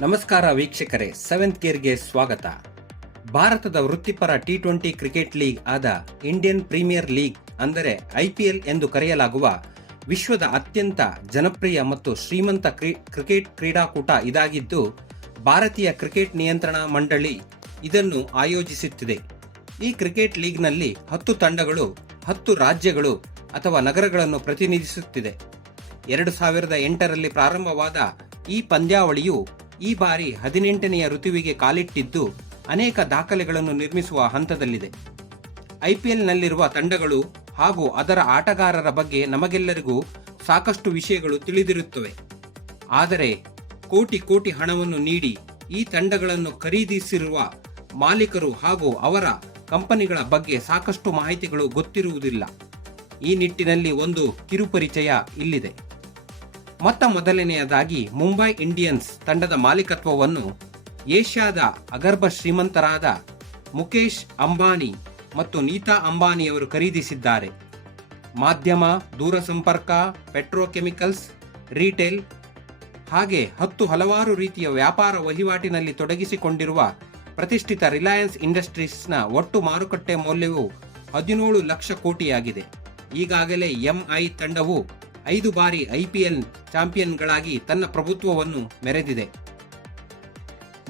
ನಮಸ್ಕಾರ ವೀಕ್ಷಕರೇ ಸೆವೆಂತ್ ಗೇರ್ಗೆ ಸ್ವಾಗತ. ಭಾರತದ ವೃತ್ತಿಪರ ಟಿ ಟ್ವೆಂಟಿ ಕ್ರಿಕೆಟ್ ಲೀಗ್ ಆದ ಇಂಡಿಯನ್ ಪ್ರೀಮಿಯರ್ ಲೀಗ್ ಅಂದರೆ ಐಪಿಎಲ್ ಎಂದು ಕರೆಯಲಾಗುವ ವಿಶ್ವದ ಅತ್ಯಂತ ಜನಪ್ರಿಯ ಮತ್ತು ಶ್ರೀಮಂತ ಕ್ರಿ- ಕ್ರಿಕೆಟ್ ಕ್ರೀಡಾಕೂಟ ಇದಾಗಿದ್ದು, ಭಾರತೀಯ ಕ್ರಿಕೆಟ್ ನಿಯಂತ್ರಣ ಮಂಡಳಿ ಇದನ್ನು ಆಯೋಜಿಸುತ್ತಿದೆ. ಈ ಕ್ರಿಕೆಟ್ ಲೀಗ್ನಲ್ಲಿ ಹತ್ತು ತಂಡಗಳು, ಹತ್ತು ರಾಜ್ಯಗಳು ಅಥವಾ ನಗರಗಳನ್ನು ಪ್ರತಿನಿಧಿಸುತ್ತಿದೆ. ಎರಡು ಸಾವಿರದ ಎಂಟರಲ್ಲಿ ಪ್ರಾರಂಭವಾದ ಈ ಪಂದ್ಯಾವಳಿಯು ಈ ಬಾರಿ ಹದಿನೆಂಟನೆಯ ಋತುವಿಗೆ ಕಾಲಿಟ್ಟಿದ್ದು ಅನೇಕ ದಾಖಲೆಗಳನ್ನು ನಿರ್ಮಿಸುವ ಹಂತದಲ್ಲಿದೆ. ಐಪಿಎಲ್ನಲ್ಲಿರುವ ತಂಡಗಳು ಹಾಗೂ ಅದರ ಆಟಗಾರರ ಬಗ್ಗೆ ನಮಗೆಲ್ಲರಿಗೂ ಸಾಕಷ್ಟು ವಿಷಯಗಳು ತಿಳಿದಿರುತ್ತವೆ. ಆದರೆ ಕೋಟಿ ಕೋಟಿ ಹಣವನ್ನು ನೀಡಿ ಈ ತಂಡಗಳನ್ನು ಖರೀದಿಸಿರುವ ಮಾಲೀಕರು ಹಾಗೂ ಅವರ ಕಂಪನಿಗಳ ಬಗ್ಗೆ ಸಾಕಷ್ಟು ಮಾಹಿತಿಗಳು ಗೊತ್ತಿರುವುದಿಲ್ಲ. ಈ ನಿಟ್ಟಿನಲ್ಲಿ ಒಂದು ಕಿರುಪರಿಚಯ ಇಲ್ಲಿದೆ. ಮೊತ್ತ ಮೊದಲನೆಯದಾಗಿ ಮುಂಬೈ ಇಂಡಿಯನ್ಸ್ ತಂಡದ ಮಾಲೀಕತ್ವವನ್ನು ಏಷ್ಯಾದ ಅಗರ್ಭ ಶ್ರೀಮಂತರಾದ ಮುಕೇಶ್ ಅಂಬಾನಿ ಮತ್ತು ನೀತಾ ಅಂಬಾನಿಯವರು ಖರೀದಿಸಿದ್ದಾರೆ. ಮಾಧ್ಯಮ, ದೂರಸಂಪರ್ಕ, ಪೆಟ್ರೋಕೆಮಿಕಲ್ಸ್, ರೀಟೇಲ್ ಹಾಗೆ ಹತ್ತು ಹಲವಾರು ರೀತಿಯ ವ್ಯಾಪಾರ ವಹಿವಾಟಿನಲ್ಲಿ ತೊಡಗಿಸಿಕೊಂಡಿರುವ ಪ್ರತಿಷ್ಠಿತ ರಿಲಯನ್ಸ್ ಇಂಡಸ್ಟ್ರೀಸ್ನ ಒಟ್ಟು ಮಾರುಕಟ್ಟೆ ಮೌಲ್ಯವು ಹದಿನೇಳು ಲಕ್ಷ ಕೋಟಿಯಾಗಿದೆ. ಈಗಾಗಲೇ ಎಂಐ ತಂಡವು ಐದು ಬಾರಿ ಐಪಿಎಲ್ ಚಾಂಪಿಯನ್ಗಳಾಗಿ ತನ್ನ ಪ್ರಭುತ್ವವನ್ನು ಮೆರೆದಿದೆ.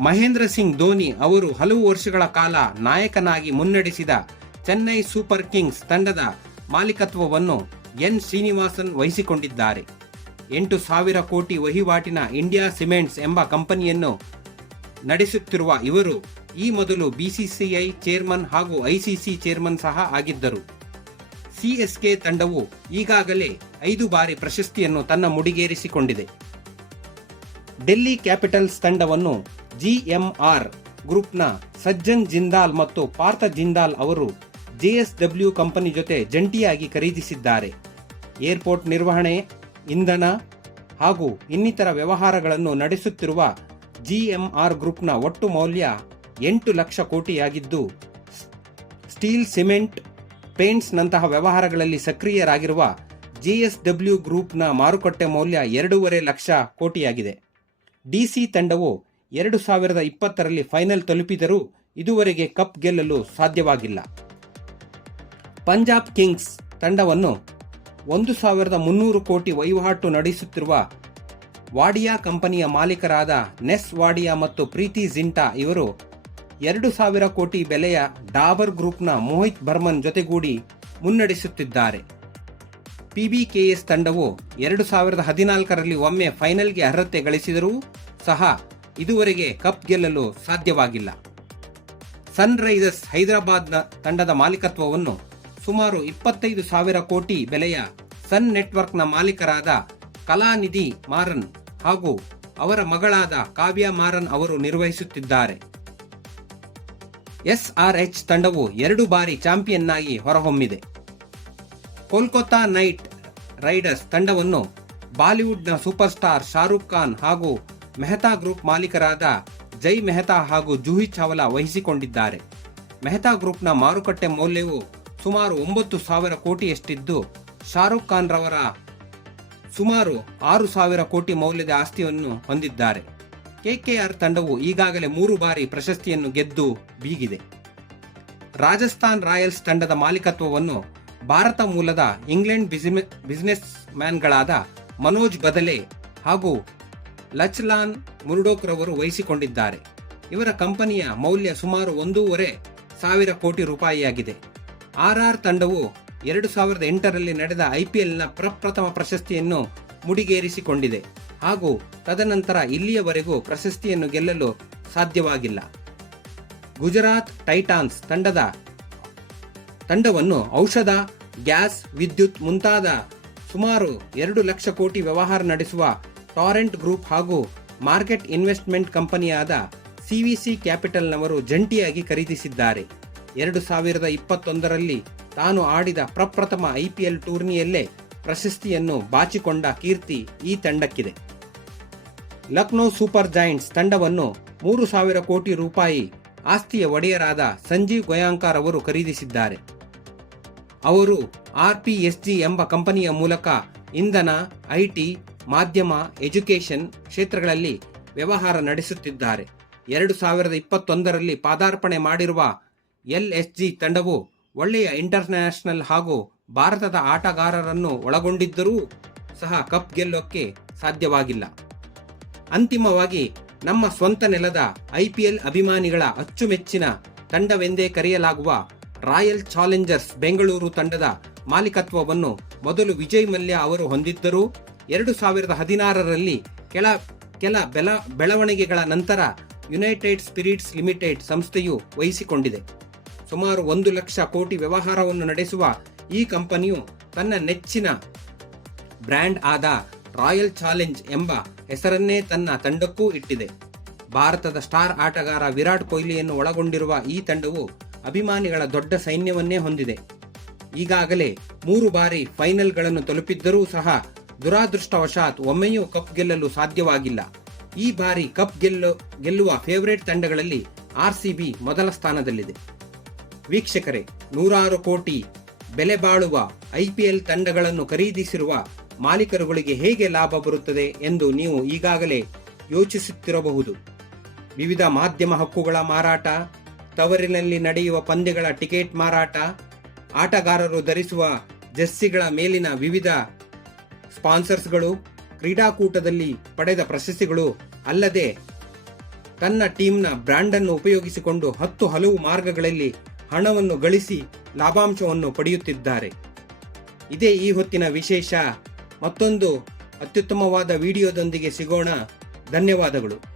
ಮಹೇಂದ್ರ ಸಿಂಗ್ ಧೋನಿ ಅವರು ಹಲವು ವರ್ಷಗಳ ಕಾಲ ನಾಯಕನಾಗಿ ಮುನ್ನಡೆಸಿದ ಚೆನ್ನೈ ಸೂಪರ್ ಕಿಂಗ್ಸ್ ತಂಡದ ಮಾಲೀಕತ್ವವನ್ನು ಎನ್ ಶ್ರೀನಿವಾಸನ್ ವಹಿಸಿಕೊಂಡಿದ್ದಾರೆ. ಎಂಟು ಸಾವಿರ ಕೋಟಿ ವಹಿವಾಟಿನ ಇಂಡಿಯಾ ಸಿಮೆಂಟ್ಸ್ ಎಂಬ ಕಂಪನಿಯನ್ನು ನಡೆಸುತ್ತಿರುವ ಇವರು ಈ ಮೊದಲು ಬಿಸಿಸಿಐ ಚೇರ್ಮನ್ ಹಾಗೂ ಐಸಿಸಿ ಚೇರ್ಮನ್ ಸಹ ಆಗಿದ್ದರು. ಸಿಎಸ್ಕೆ ತಂಡವು ಈಗಾಗಲೇ ಐದು ಬಾರಿ ಪ್ರಶಸ್ತಿಯನ್ನು ತನ್ನ ಮುಡಿಗೇರಿಸಿಕೊಂಡಿದೆ. ಡೆಲ್ಲಿ ಕ್ಯಾಪಿಟಲ್ಸ್ ತಂಡವನ್ನು ಜಿಎಂಆರ್ ಗ್ರೂಪ್ನ ಸಜ್ಜನ್ ಜಿಂದಾಲ್ ಮತ್ತು ಪಾರ್ಥ ಜಿಂದಾಲ್ ಅವರು ಜೆಎಸ್ಡಬ್ಲ್ಯೂ ಕಂಪನಿ ಜೊತೆ ಜಂಟಿಯಾಗಿ ಖರೀದಿಸಿದ್ದಾರೆ. ಏರ್ಪೋರ್ಟ್ ನಿರ್ವಹಣೆ, ಇಂಧನ ಹಾಗೂ ಇನ್ನಿತರ ವ್ಯವಹಾರಗಳನ್ನು ನಡೆಸುತ್ತಿರುವ ಜಿಎಂಆರ್ ಗ್ರೂಪ್ನ ಒಟ್ಟು ಮೌಲ್ಯ ಎಂಟು ಲಕ್ಷ ಕೋಟಿಯಾಗಿದ್ದು, ಸ್ಟೀಲ್ ಸಿಮೆಂಟ್ ಪೇಂಟ್ಸ್ನಂತಹ ವ್ಯವಹಾರಗಳಲ್ಲಿ ಸಕ್ರಿಯರಾಗಿರುವ ಜಿಎಸ್ಡಬ್ಲ್ಯೂ ಗ್ರೂಪ್ನ ಮಾರುಕಟ್ಟೆ ಮೌಲ್ಯ ಎರಡೂವರೆ ಲಕ್ಷ ಕೋಟಿಯಾಗಿದೆ. ಡಿಸಿ ತಂಡವು ಎರಡು ಸಾವಿರದ ಇಪ್ಪತ್ತರಲ್ಲಿ ಫೈನಲ್ ತಲುಪಿದರೂ ಇದುವರೆಗೆ ಕಪ್ ಗೆಲ್ಲಲು ಸಾಧ್ಯವಾಗಿಲ್ಲ. ಪಂಜಾಬ್ ಕಿಂಗ್ಸ್ ತಂಡವನ್ನು ಒಂದು ಸಾವಿರದ ಮುನ್ನೂರು ಕೋಟಿ ವಹಿವಾಟು ನಡೆಸುತ್ತಿರುವ ವಾಡಿಯಾ ಕಂಪನಿಯ ಮಾಲೀಕರಾದ ನೆಸ್ ವಾಡಿಯಾ ಮತ್ತು ಪ್ರೀತಿ ಜಿಂಟಾ ಇವರು ಎರಡು ಸಾವಿರ ಕೋಟಿ ಬೆಲೆಯ ಡಾಬರ್ ಗ್ರೂಪ್ನ ಮೋಹಿತ್ ಬರ್ಮನ್ ಜೊತೆಗೂಡಿ ಮುನ್ನಡೆಸುತ್ತಿದ್ದಾರೆ. ಪಿಬಿಕೆಎಸ್ ತಂಡವು ಎರಡು ಸಾವಿರದ ಹದಿನಾಲ್ಕರಲ್ಲಿ ಒಮ್ಮೆ ಫೈನಲ್ಗೆ ಅರ್ಹತೆ ಗಳಿಸಿದರೂ ಸಹ ಇದುವರೆಗೆ ಕಪ್ ಗೆಲ್ಲಲು ಸಾಧ್ಯವಾಗಿಲ್ಲ. ಸನ್ರೈಸರ್ಸ್ ಹೈದರಾಬಾದ್ನ ತಂಡದ ಮಾಲೀಕತ್ವವನ್ನು ಸುಮಾರು ಇಪ್ಪತ್ತೈದು ಸಾವಿರ ಕೋಟಿ ಬೆಲೆಯ ಸನ್ ನೆಟ್ವರ್ಕ್ನ ಮಾಲೀಕರಾದ ಕಲಾನಿಧಿ ಮಾರನ್ ಹಾಗೂ ಅವರ ಮಗಳಾದ ಕಾವ್ಯ ಮಾರನ್ ಅವರು ನಿರ್ವಹಿಸುತ್ತಿದ್ದಾರೆ. ಎಸ್ಆರ್ಎಚ್ ತಂಡವು ಎರಡು ಬಾರಿ ಚಾಂಪಿಯನ್ ಆಗಿ ಹೊರಹೊಮ್ಮಿದೆ. ಕೋಲ್ಕತ್ತಾ ನೈಟ್ ರೈಡರ್ಸ್ ತಂಡವನ್ನು ಬಾಲಿವುಡ್ನ ಸೂಪರ್ ಸ್ಟಾರ್ ಶಾರುಖ್ ಖಾನ್ ಹಾಗೂ ಮೆಹ್ತಾ ಗ್ರೂಪ್ ಮಾಲೀಕರಾದ ಜೈ ಮೆಹ್ತಾ ಹಾಗೂ ಜೂಹಿ ಚಾವಲಾ ವಹಿಸಿಕೊಂಡಿದ್ದಾರೆ. ಮೆಹ್ತಾ ಗ್ರೂಪ್ನ ಮಾರುಕಟ್ಟೆ ಮೌಲ್ಯವು ಸುಮಾರು ಒಂಬತ್ತು ಸಾವಿರ ಕೋಟಿಯಷ್ಟಿದ್ದು, ಶಾರುಖ್ ಖಾನ್ ರವರ ಸುಮಾರು ಆರು ಸಾವಿರ ಕೋಟಿ ಮೌಲ್ಯದ ಆಸ್ತಿಯನ್ನು ಹೊಂದಿದ್ದಾರೆ. ಕೆಕೆಆರ್ ತಂಡವು ಈಗಾಗಲೇ ಮೂರು ಬಾರಿ ಪ್ರಶಸ್ತಿಯನ್ನು ಗೆದ್ದು ಬೀಗಿದೆ. ರಾಜಸ್ಥಾನ್ ರಾಯಲ್ಸ್ ತಂಡದ ಮಾಲೀಕತ್ವವನ್ನು ಭಾರತ ಮೂಲದ ಇಂಗ್ಲೆಂಡ್ ಬಿಸಿನೆಸ್ ಮ್ಯಾನ್ಗಳಾದ ಮನೋಜ್ ಬದಲೆ ಹಾಗೂ ಲಚ್ಲಾನ್ ಮುರ್ಡೋಕ್ ರವರು ವಹಿಸಿಕೊಂಡಿದ್ದಾರೆ. ಇವರ ಕಂಪನಿಯ ಮೌಲ್ಯ ಸುಮಾರು ಒಂದೂವರೆ ಸಾವಿರ ಕೋಟಿ ರೂಪಾಯಿಯಾಗಿದೆ. ಆರ್ ಆರ್ ತಂಡವು ಎರಡು ಸಾವಿರದ ಎಂಟರಲ್ಲಿ ನಡೆದ ಐಪಿಎಲ್ನ ಪ್ರಪ್ರಥಮ ಪ್ರಶಸ್ತಿಯನ್ನು ಮುಡಿಗೇರಿಸಿಕೊಂಡಿದೆ. ಹಾಗೂ ತದನಂತರ ಇಲ್ಲಿಯವರೆಗೂ ಪ್ರಶಸ್ತಿಯನ್ನು ಗೆಲ್ಲಲು ಸಾಧ್ಯವಾಗಿಲ್ಲ. ಗುಜರಾತ್ ಟೈಟಾನ್ಸ್ ತಂಡದ ತಂಡವನ್ನು ಔಷಧ, ಗ್ಯಾಸ್, ವಿದ್ಯುತ್ ಮುಂತಾದ ಸುಮಾರು ಎರಡು ಲಕ್ಷ ಕೋಟಿ ವ್ಯವಹಾರ ನಡೆಸುವ ಟಾರೆಂಟ್ ಗ್ರೂಪ್ ಹಾಗೂ ಮಾರ್ಕೆಟ್ ಇನ್ವೆಸ್ಟ್ಮೆಂಟ್ ಕಂಪನಿಯಾದ ಸಿವಿಸಿ ಕ್ಯಾಪಿಟಲ್ನವರು ಜಂಟಿಯಾಗಿ ಖರೀದಿಸಿದ್ದಾರೆ. ಎರಡು ಸಾವಿರದ ಇಪ್ಪತ್ತೊಂದರಲ್ಲಿ ತಾನು ಆಡಿದ ಪ್ರಪ್ರಥಮ ಐಪಿಎಲ್ ಟೂರ್ನಿಯಲ್ಲೇ ಪ್ರಶಸ್ತಿಯನ್ನು ಬಾಚಿಕೊಂಡ ಕೀರ್ತಿ ಈ ತಂಡಕ್ಕಿದೆ. ಲಕ್ನೋ ಸೂಪರ್ ಜಾಯಿಂಟ್ಸ್ ತಂಡವನ್ನು ಮೂರು ಸಾವಿರ ಕೋಟಿ ರೂಪಾಯಿ ಆಸ್ತಿಯ ಒಡೆಯರಾದ ಸಂಜೀವ್ ಗೊಯಾಂಕಾರ್ ಅವರು ಖರೀದಿಸಿದ್ದಾರೆ. ಅವರು ಆರ್ಪಿಎಸ್ಜಿ ಎಂಬ ಕಂಪನಿಯ ಮೂಲಕ ಇಂಧನ ಐಟಿ ಮಾಧ್ಯಮ, ಎಜುಕೇಷನ್ ಕ್ಷೇತ್ರಗಳಲ್ಲಿ ವ್ಯವಹಾರ ನಡೆಸುತ್ತಿದ್ದಾರೆ. ಎರಡು ಸಾವಿರದ ಇಪ್ಪತ್ತೊಂದರಲ್ಲಿ ಪಾದಾರ್ಪಣೆ ಮಾಡಿರುವ ಎಲ್ಎಸ್ಜಿ ತಂಡವು ಒಳ್ಳೆಯ ಇಂಟರ್ನ್ಯಾಷನಲ್ ಹಾಗೂ ಭಾರತದ ಆಟಗಾರರನ್ನು ಒಳಗೊಂಡಿದ್ದರೂ ಸಹ ಕಪ್ ಗೆಲ್ಲೋಕ್ಕೆ ಸಾಧ್ಯವಾಗಿಲ್ಲ. ಅಂತಿಮವಾಗಿ ನಮ್ಮ ಸ್ವಂತ ನೆಲದ ಐಪಿಎಲ್ ಅಭಿಮಾನಿಗಳ ಅಚ್ಚುಮೆಚ್ಚಿನ ತಂಡವೆಂದೇ ಕರೆಯಲಾಗುವ ರಾಯಲ್ ಚಾಲೆಂಜರ್ಸ್ ಬೆಂಗಳೂರು ತಂಡದ ಮಾಲೀಕತ್ವವನ್ನು ಮೊದಲು ವಿಜಯ್ ಮಲ್ಯ ಅವರು ಹೊಂದಿದ್ದರು. ಎರಡು ಸಾವಿರದ ಹದಿನಾರರಲ್ಲಿ ಕೆಲ ಕೆಲ ಬೆಲ, ಬೆಳವಣಿಗೆಗಳ ನಂತರ ಯುನೈಟೆಡ್ ಸ್ಪಿರಿಟ್ಸ್ ಲಿಮಿಟೆಡ್ ಸಂಸ್ಥೆಯು ವಹಿಸಿಕೊಂಡಿದೆ. ಸುಮಾರು ಒಂದು ಲಕ್ಷ ಕೋಟಿ ವ್ಯವಹಾರವನ್ನು ನಡೆಸುವ ಈ ಕಂಪನಿಯು ತನ್ನ ನೆಚ್ಚಿನ ಬ್ರ್ಯಾಂಡ್ ಆದ ರಾಯಲ್ ಚಾಲೆಂಜ್ ಎಂಬ ಹೆಸರನ್ನೇ ತನ್ನ ತಂಡಕ್ಕೂ ಇಟ್ಟಿದೆ. ಭಾರತದ ಸ್ಟಾರ್ ಆಟಗಾರ ವಿರಾಟ್ ಕೊಹ್ಲಿಯನ್ನು ಒಳಗೊಂಡಿರುವ ಈ ತಂಡವು ಅಭಿಮಾನಿಗಳ ದೊಡ್ಡ ಸೈನ್ಯವನ್ನೇ ಹೊಂದಿದೆ. ಈಗಾಗಲೇ ಮೂರು ಬಾರಿ ಫೈನಲ್ಗಳನ್ನು ತಲುಪಿದ್ದರೂ ಸಹ ದುರಾದೃಷ್ಟವಶಾತ್ ಒಮ್ಮೆಯೂ ಕಪ್ ಗೆಲ್ಲಲು ಸಾಧ್ಯವಾಗಿಲ್ಲ. ಈ ಬಾರಿ ಕಪ್ ಗೆಲ್ಲು, ಗೆಲ್ಲುವ ಫೇವರೇಟ್ ತಂಡಗಳಲ್ಲಿ ಆರ್ಸಿಬಿ ಮೊದಲ ಸ್ಥಾನದಲ್ಲಿದೆ. ವೀಕ್ಷಕರೇ, ನೂರಾರು ಕೋಟಿ ಬೆಲೆ ಬಾಳುವ ಐಪಿಎಲ್ ತಂಡಗಳನ್ನು ಖರೀದಿಸಿರುವ ಮಾಲೀಕರುಗಳಿಗೆ ಹೇಗೆ ಲಾಭ ಬರುತ್ತದೆ ಎಂದು ನೀವು ಈಗಾಗಲೇ ಯೋಚಿಸುತ್ತಿರಬಹುದು. ವಿವಿಧ ಮಾಧ್ಯಮ ಹಕ್ಕುಗಳ ಮಾರಾಟ, ತವರಿನಲ್ಲಿ ನಡೆಯುವ ಪಂದ್ಯಗಳ ಟಿಕೆಟ್ ಮಾರಾಟ, ಆಟಗಾರರು ಧರಿಸುವ ಜೆರ್ಸಿಗಳ ಮೇಲಿನ ವಿವಿಧ ಸ್ಪಾನ್ಸರ್ಸ್ಗಳು, ಕ್ರೀಡಾಕೂಟದಲ್ಲಿ ಪಡೆದ ಪ್ರಶಸ್ತಿಗಳು ಅಲ್ಲದೆ ತನ್ನ ಟೀಮ್ನ ಬ್ರ್ಯಾಂಡ್ ಅನ್ನು ಉಪಯೋಗಿಸಿಕೊಂಡು ಹತ್ತು ಹಲವು ಮಾರ್ಗಗಳಲ್ಲಿ ಹಣವನ್ನು ಗಳಿಸಿ ಲಾಭಾಂಶವನ್ನು ಪಡೆಯುತ್ತಿದ್ದಾರೆ. ಇದೇ ಈ ಹೊತ್ತಿನ ವಿಶೇಷ ಮತ್ತೊಂದು ಅತ್ಯುತ್ತಮವಾದ ವಿಡಿಯೋದೊಂದಿಗೆ ಸಿಗೋಣ. ಧನ್ಯವಾದಗಳು.